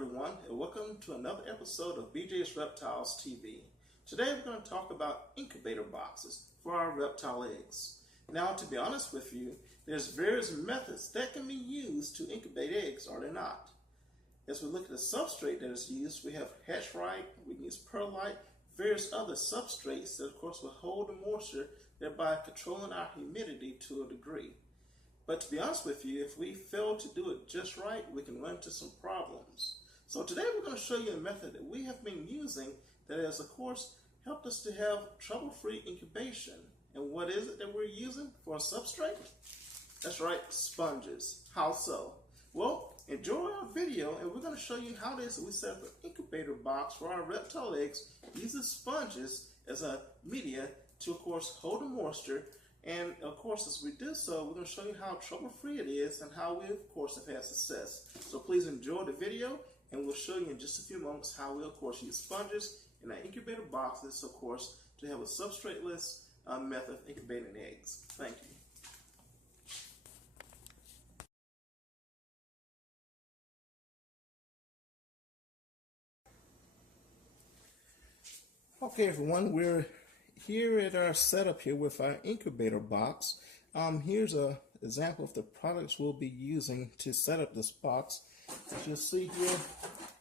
everyone, and welcome to another episode of BJ's Reptiles TV. Today we're going to talk about incubator boxes for our reptile eggs. Now, to be honest with you, there's various methods that can be used to incubate eggs, are there not? As we look at the substrate that is used, we have hatchite, we can use perlite, various other substrates that of course will hold the moisture, thereby controlling our humidity to a degree. But to be honest with you, if we fail to do it just right, we can run into some problems. So today we're going to show you a method that we have been using that has, of course, helped us to have trouble-free incubation. And what is it that we're using for a substrate? That's right, sponges. How so? Well, enjoy our video and we're going to show you how it is that we set up an incubator box for our reptile eggs using sponges as a media to, of course, hold the moisture. And of course, as we do so, we're going to show you how trouble-free it is and how we, of course, have had success. So please enjoy the video, and we'll show you in just a few moments how we, of course, use sponges in our incubator boxes, of course, to have a substrate-less method of incubating eggs. Thank you. Okay, everyone, we're here at our setup here with our incubator box. Here's an example of the products we'll be using to set up this box. As you'll see here,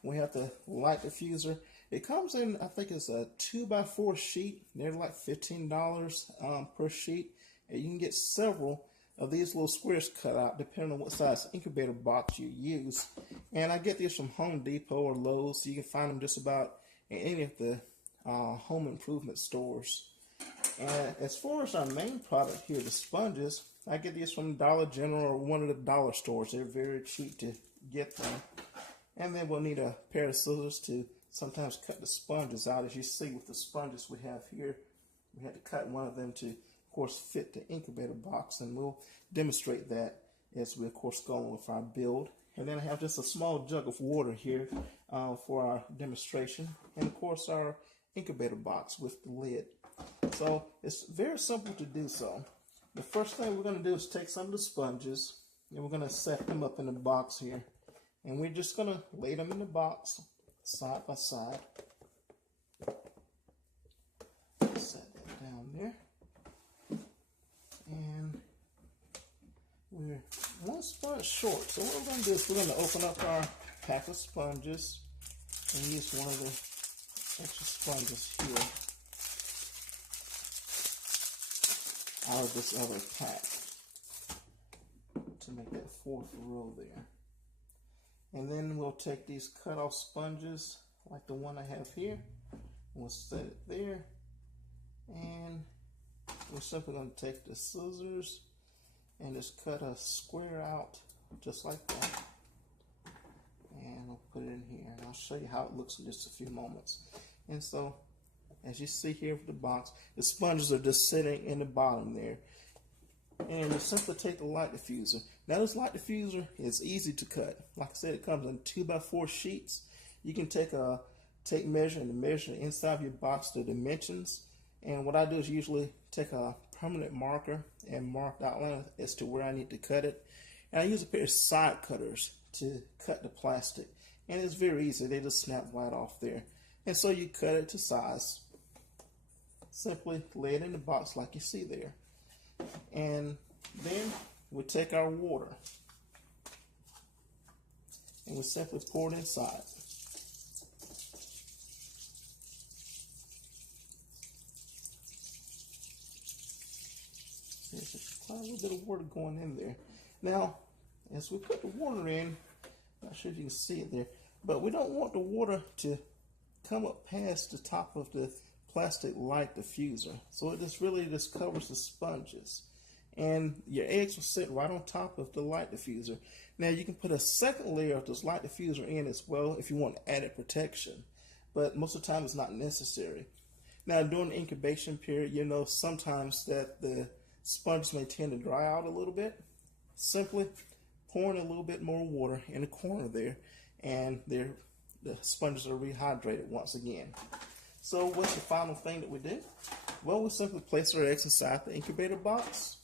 we have the light diffuser. It comes in, I think it's a 2x4 sheet. They're like $15 per sheet. And you can get several of these little squares cut out depending on what size incubator box you use. And I get these from Home Depot or Lowe's. So you can find them just about in any of the home improvement stores. And as far as our main product here, the sponges, I get these from Dollar General or one of the dollar stores. They're very cheap to get them. And then we'll need a pair of scissors to sometimes cut the sponges out. As you see with the sponges we have here, we had to cut one of them to, of course, fit the incubator box. And we'll demonstrate that as we, of course, go on with our build. And then I have just a small jug of water here for our demonstration. And, of course, our incubator box with the lid. So it's very simple to do so. The first thing we're going to do is take some of the sponges and we're going to set them up in the box here. And we're just going to lay them in the box side by side. Set that down there. And we're one sponge short. So what we're going to do is we're going to open up our pack of sponges and use one of the extra sponges here out of this other pack to make that fourth row there. And then we'll take these cut off sponges like the one I have here. We'll set it there. And we're simply going to take the scissors and just cut a square out just like that. And I'll put it in here. And I'll show you how it looks in just a few moments. And so, as you see here with the box, the sponges are just sitting in the bottom there. And you simply take the light diffuser. Now this light diffuser is easy to cut. Like I said, it comes in 2x4 sheets. You can take measure and measure inside of your box the dimensions. And what I do is usually take a permanent marker and mark the outline as to where I need to cut it. And I use a pair of side cutters to cut the plastic. And it's very easy. They just snap right off there. And so you cut it to size. Simply lay it in the box like you see there. And then we take our water and we simply pour it inside. There's quite a little bit of water going in there. Now, as we put the water in, I'm not sure if you can see it there, but we don't want the water to come up past the top of the plastic light diffuser. So it just really just covers the sponges. And your eggs will sit right on top of the light diffuser. Now you can put a second layer of this light diffuser in as well if you want added protection. But most of the time it's not necessary. Now during the incubation period, you know sometimes that the sponges may tend to dry out a little bit. Simply pouring a little bit more water in the corner there, and the sponges are rehydrated once again. So what's the final thing that we do? Well, we simply place our eggs inside the incubator box.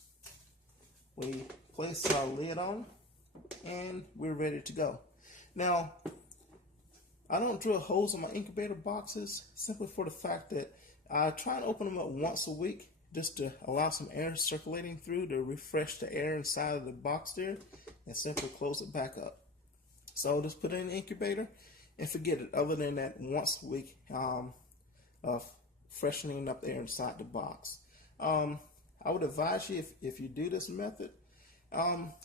We place our lid on, and we're ready to go. Now, I don't drill holes in my incubator boxes simply for the fact that I try and open them up once a week just to allow some air circulating through to refresh the air inside of the box there, and simply close it back up. So just put it in the incubator and forget it, other than that once a week of freshening up the air inside the box. I would advise you, if you do this method,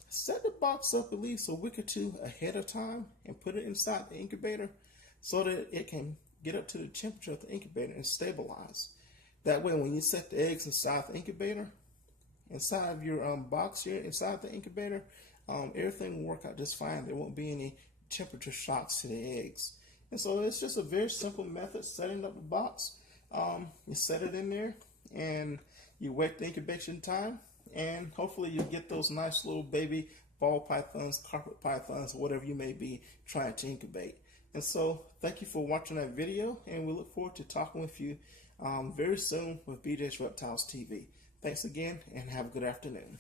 set the box up at least a week or two ahead of time and put it inside the incubator so that it can get up to the temperature of the incubator and stabilize. That way, when you set the eggs inside the incubator, inside of your box here, inside the incubator, everything will work out just fine. There won't be any temperature shocks to the eggs. And so it's just a very simple method, setting up the box. You set it in there and you wait the incubation time, and hopefully you get those nice little baby ball pythons, carpet pythons, whatever you may be trying to incubate. And so thank you for watching that video, and we look forward to talking with you very soon with BJ's Reptiles TV. Thanks again, and have a good afternoon.